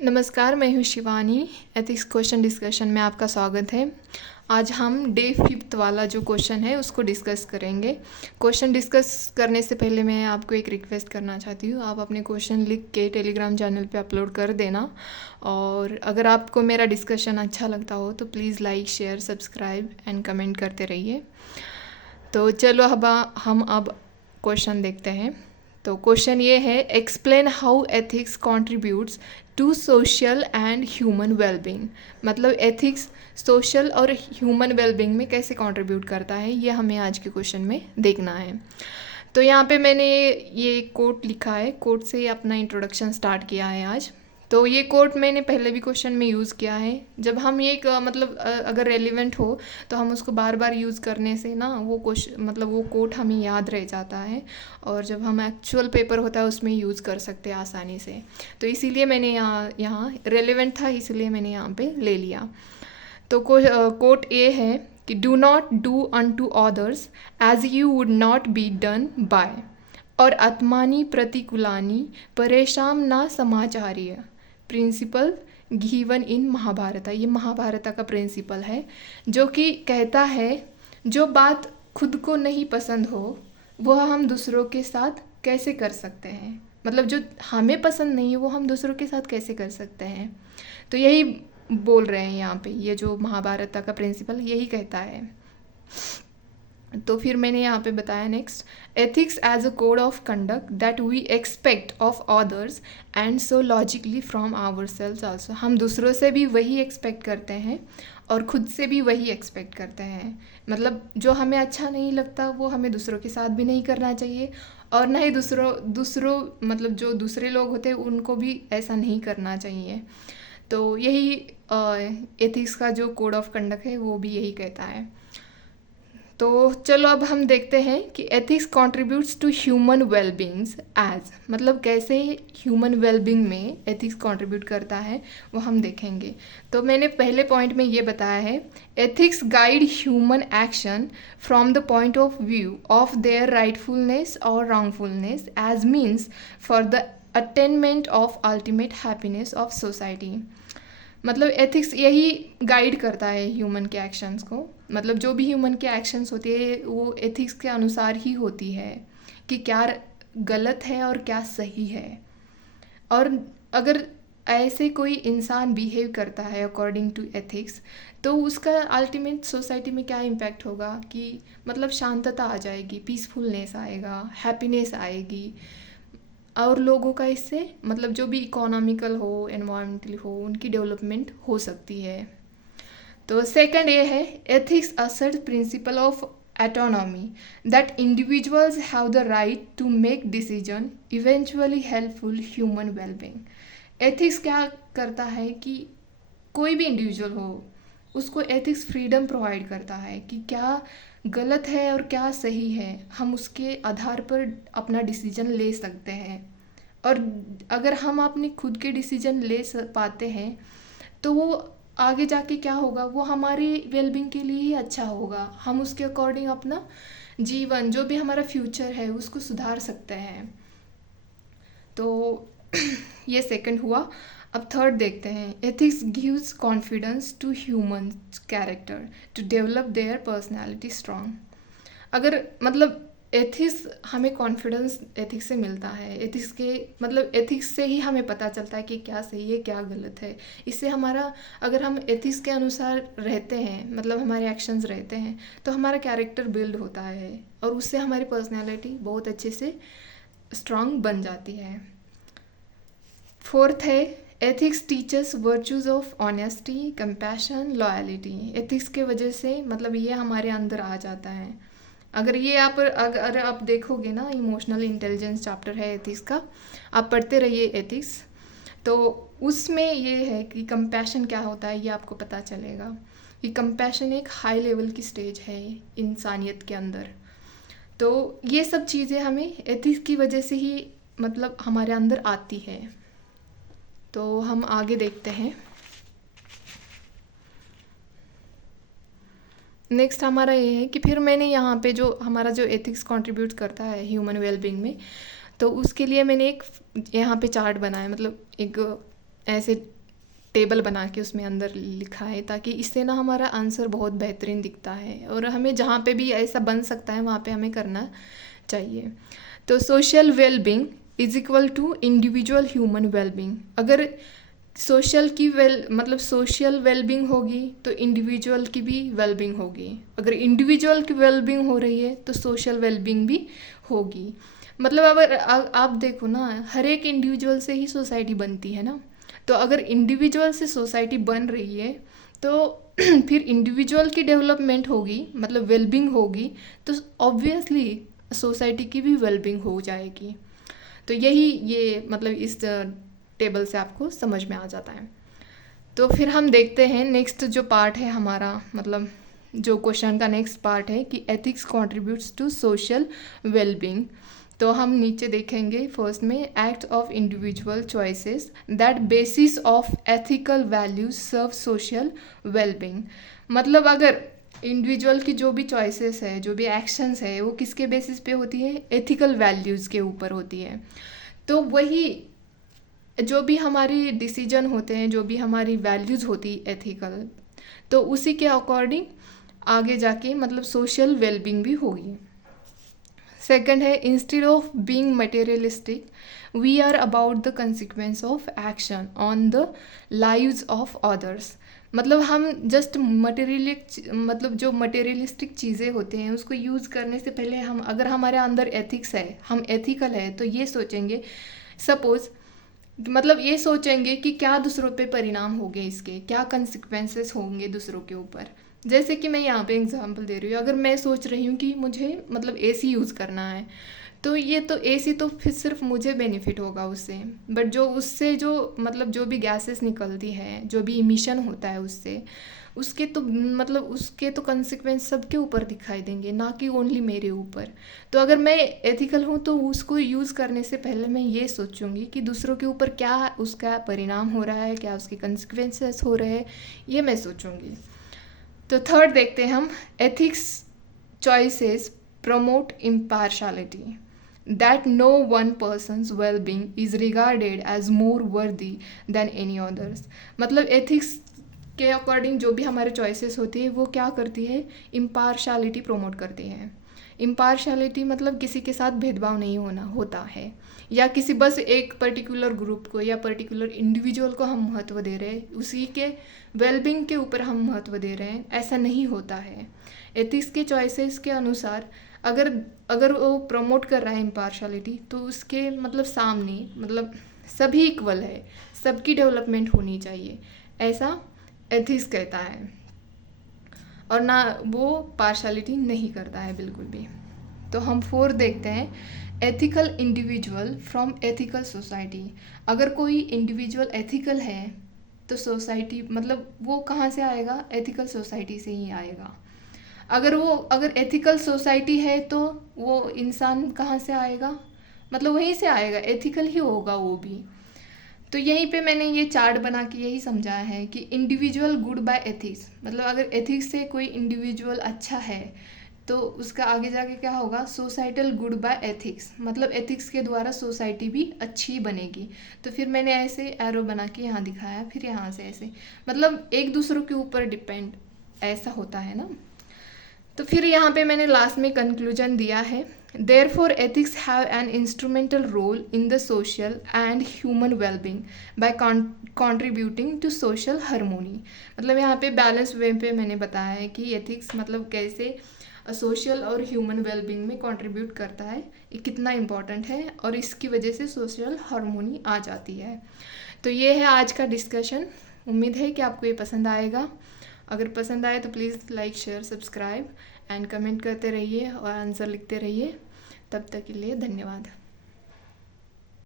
नमस्कार, मैं हूँ शिवानी। एथिक्स क्वेश्चन डिस्कशन में आपका स्वागत है। आज हम डे 5 वाला जो क्वेश्चन है उसको डिस्कस करेंगे। क्वेश्चन डिस्कस करने से पहले मैं आपको एक रिक्वेस्ट करना चाहती हूँ। आप अपने क्वेश्चन लिख के टेलीग्राम चैनल पे अपलोड कर देना, और अगर आपको मेरा डिस्कशन अच्छा लगता हो तो please like, share, subscribe and comment करते रहिए। तो चलो अब हम क्वेश्चन देखते हैं। तो क्वेश्चन ये है, explain how ethics contributes to social and human wellbeing. मतलब एथिक्स सोशल और ह्यूमन वेलबींग में कैसे कंट्रीब्यूट करता है, ये हमें आज के क्वेश्चन में देखना है। तो यहाँ पे मैंने ये कोट लिखा है, कोट से अपना इंट्रोडक्शन स्टार्ट किया है आज। तो ये कोट मैंने पहले भी क्वेश्चन में यूज़ किया है। जब हम ये अगर रेलिवेंट हो तो हम उसको बार बार यूज़ करने से ना वो वो कोट हमें याद रह जाता है, और जब हम एक्चुअल पेपर होता है उसमें यूज़ कर सकते हैं आसानी से। तो इसीलिए मैंने यहाँ रेलिवेंट था, इसलिए मैंने यहाँ पे ले लिया। तो कोट ये है कि do not do unto others as you would not be done by, और आत्मानी प्रतिकूलानी परेशान ना समाचार्य, प्रिंसिपल गिवन इन महाभारता। ये महाभारता का प्रिंसिपल है, जो कि कहता है जो बात खुद को नहीं पसंद हो वह हम दूसरों के साथ कैसे कर सकते हैं। मतलब जो हमें पसंद नहीं है वो हम दूसरों के साथ कैसे कर सकते हैं। तो यही बोल रहे हैं यहाँ पे, ये जो महाभारत का प्रिंसिपल यही कहता है। तो फिर मैंने यहाँ पे बताया next, ethics as a code of conduct that we expect of others and so logically from ourselves also. हम दूसरों से भी वही एक्सपेक्ट करते हैं और खुद से भी वही एक्सपेक्ट करते हैं। मतलब जो हमें अच्छा नहीं लगता वो हमें दूसरों के साथ भी नहीं करना चाहिए, और ना ही दूसरों मतलब जो दूसरे लोग होते हैं उनको भी ऐसा नहीं करना चाहिए। तो यही एथिक्स का जो कोड ऑफ कंडक्ट है वो भी यही कहता है। तो चलो अब हम देखते हैं कि ethics contributes to human wellbeings as, मतलब कैसे ह्यूमन वेलबींग में एथिक्स कंट्रीब्यूट करता है वो हम देखेंगे। तो मैंने पहले पॉइंट में ये बताया है, ethics guide human action from the point of view of their rightfulness और wrongfulness as means for the attainment of ultimate happiness of society. मतलब एथिक्स यही गाइड करता है ह्यूमन के एक्शंस को। मतलब जो भी ह्यूमन के एक्शंस होती है वो एथिक्स के अनुसार ही होती है कि क्या गलत है और क्या सही है। और अगर ऐसे कोई इंसान बिहेव करता है अकॉर्डिंग टू एथिक्स तो उसका अल्टीमेट सोसाइटी में क्या इम्पैक्ट होगा कि मतलब शांतता आ जाएगी, पीसफुलनेस आएगा, हैप्पीनेस आएगी, और लोगों का इससे मतलब जो भी इकोनॉमिकल हो, एनवायरमेंटल हो, उनकी डेवलपमेंट हो सकती है। तो सेकंड ये है, ethics assert principle of autonomy that individuals have the right to make decision eventually helpful human well-being। Ethics क्या करता है कि कोई भी इंडिविजुअल हो उसको एथिक्स फ्रीडम प्रोवाइड करता है कि क्या गलत है और क्या सही है, हम उसके आधार पर अपना डिसीजन ले सकते हैं। और अगर हम अपने खुद के डिसीजन ले पाते हैं तो वो आगे जाके क्या होगा, वो हमारी वेलबींग के लिए ही अच्छा होगा। हम उसके अकॉर्डिंग अपना जीवन, जो भी हमारा फ्यूचर है, उसको सुधार सकते हैं। तो ये सेकंड हुआ। अब थर्ड देखते हैं, ethics gives confidence to human character to develop their personality strong. अगर मतलब एथिक्स हमें कॉन्फिडेंस एथिक्स से मिलता है। एथिक्स के मतलब एथिक्स से ही हमें पता चलता है कि क्या सही है क्या गलत है। इससे हमारा, अगर हम एथिक्स के अनुसार रहते हैं, मतलब हमारे एक्शंस रहते हैं, तो हमारा कैरेक्टर बिल्ड होता है और उससे हमारी पर्सनैलिटी बहुत अच्छे से स्ट्रांग बन जाती है। फोर्थ है, ethics teachers virtues of honesty, compassion, loyalty. Ethics के वजह से मतलब ये हमारे अंदर आ जाता है। अगर आप देखोगे ना, इमोशनल इंटेलिजेंस चैप्टर है एथिक्स का, आप पढ़ते रहिए एथिक्स, तो उसमें ये है कि कंपैशन क्या होता है ये आपको पता चलेगा कि कंपैशन एक हाई लेवल की स्टेज है इंसानियत के अंदर। तो ये सब चीज़ें हमें एथिक्स की वजह से ही मतलब हमारे अंदर आती है। तो हम आगे देखते हैं। नेक्स्ट हमारा ये है कि फिर मैंने यहाँ पे जो हमारा जो एथिक्स कंट्रीब्यूट करता है ह्यूमन वेलबींग में, तो उसके लिए मैंने एक यहाँ पे चार्ट बनाया, मतलब एक ऐसे टेबल बना के उसमें अंदर लिखा है, ताकि इससे ना हमारा आंसर बहुत बेहतरीन दिखता है और हमें जहाँ पे भी ऐसा बन सकता है वहाँ पे हमें करना चाहिए। तो social wellbeing is equal to individual human wellbeing. अगर सोशल की सोशल वेलबींग होगी तो इंडिविजुअल की भी वेलबींग होगी। अगर इंडिविजुअल की वेलबींग हो रही है तो सोशल वेलबींग भी होगी। मतलब अगर आप देखो ना, हर एक इंडिविजुअल से ही सोसाइटी बनती है ना। तो अगर इंडिविजुअल से सोसाइटी बन रही है तो फिर इंडिविजुअल की डेवलपमेंट होगी, मतलब वेलबींग होगी, तो ऑब्वियसली सोसाइटी की भी वेलबींग हो जाएगी। तो यही ये मतलब इस टेबल से आपको समझ में आ जाता है। तो फिर हम देखते हैं नेक्स्ट जो पार्ट है हमारा, मतलब जो क्वेश्चन का नेक्स्ट पार्ट है कि ethics contributes to social wellbeing. तो हम नीचे देखेंगे फर्स्ट में, act of individual choices that basis of ethical values serve social wellbeing. मतलब अगर इंडिविजुअल की जो भी चॉइसेस है, जो भी एक्शंस है, वो किसके बेसिस पे होती है? एथिकल वैल्यूज़ के ऊपर होती है। तो वही जो भी हमारी डिसीजन होते हैं, जो भी हमारी वैल्यूज़ होती एथिकल, तो उसी के अकॉर्डिंग आगे जाके मतलब सोशल वेलबींग भी होगी। सेकंड है, instead of being materialistic we are about the consequence of action on the lives of others. मतलब हम जस्ट मतलब जो मटेरियलिस्टिक चीज़ें होते हैं उसको यूज़ करने से पहले हम, अगर हमारे अंदर एथिक्स है, हम एथिकल है, तो ये सोचेंगे, सपोज मतलब ये सोचेंगे कि क्या दूसरों पे परिणाम होंगे, इसके क्या कंसिक्वेंसेस होंगे दूसरों के ऊपर। जैसे कि मैं यहाँ पे एग्जांपल दे रही हूँ, अगर मैं सोच रही हूँ कि मुझे मतलब एसी यूज़ करना है, तो ये तो एसी तो फिर सिर्फ मुझे बेनिफिट होगा उससे, बट जो उससे जो मतलब जो भी गैसेस निकलती है, जो भी इमिशन होता है उससे, उसके तो मतलब उसके तो कंसिक्वेंस सबके ऊपर दिखाई देंगे, ना कि ओनली मेरे ऊपर। तो अगर मैं एथिकल हूँ तो उसको यूज़ करने से पहले मैं ये सोचूंगी कि दूसरों के ऊपर क्या उसका परिणाम हो रहा है, क्या उसके कंसिक्वेंसेस हो रहे हैं, ये मैं सोचूंगी। तो थर्ड देखते हैं हम, ethics choices promote impartiality that no one person's well-being is regarded as more worthy than any others। मतलब एथिक्स के अकॉर्डिंग जो भी हमारे चॉइसेस होती है वो क्या करती है? इम्पार्शलिटी प्रमोट करती है। इम्पार्शलिटी मतलब किसी के साथ भेदभाव नहीं होना होता है, या किसी बस एक पर्टिकुलर ग्रुप को या पर्टिकुलर इंडिविजुअल को हम महत्व दे रहे हैं, उसी के वेलबींग के ऊपर हम महत्व दे रहे हैं, ऐसा नहीं होता है। एथिक्स के चॉइसेस के अनुसार अगर वो प्रमोट कर रहा है इम्पार्शलिटी, तो उसके मतलब सामने मतलब सभी इक्वल है, सबकी डेवलपमेंट होनी चाहिए, ऐसा एथिक्स कहता है, और ना वो पार्शलिटी नहीं करता है बिल्कुल भी। तो हम फोर्थ देखते हैं, ethical individual from ethical society. अगर कोई इंडिविजुअल एथिकल है तो सोसाइटी मतलब वो कहाँ से आएगा? एथिकल सोसाइटी से ही आएगा। अगर एथिकल सोसाइटी है तो वो इंसान कहाँ से आएगा? मतलब वहीं से आएगा, एथिकल ही होगा वो भी। तो यहीं पे मैंने ये चार्ट बना के यही समझाया है कि इंडिविजुअल गुड बाय एथिक्स, मतलब अगर एथिक्स से कोई इंडिविजुअल अच्छा है तो उसका आगे जाके क्या होगा? सोसाइटल गुड बाय एथिक्स, मतलब एथिक्स के द्वारा सोसाइटी भी अच्छी बनेगी। तो फिर मैंने ऐसे एरो बना के यहाँ दिखाया, फिर यहाँ से ऐसे, मतलब एक दूसरों के ऊपर डिपेंड ऐसा होता है ना। तो फिर यहाँ पे मैंने लास्ट में कंक्लूजन दिया है, therefore ethics have an instrumental role in the social and human wellbeing by contributing to social harmony. मतलब यहाँ पे बैलेंस वे पे मैंने बताया है कि एथिक्स मतलब कैसे सोशल और ह्यूमन वेलबींग में कंट्रीब्यूट करता है, ये कितना इम्पॉर्टेंट है, और इसकी वजह से सोशल हार्मोनी आ जाती है। तो ये है आज का डिस्कशन। उम्मीद है कि आपको ये पसंद आएगा। अगर पसंद आए तो please like, share, subscribe and comment करते रहिए और आंसर लिखते रहिए। तब तक के लिए धन्यवाद।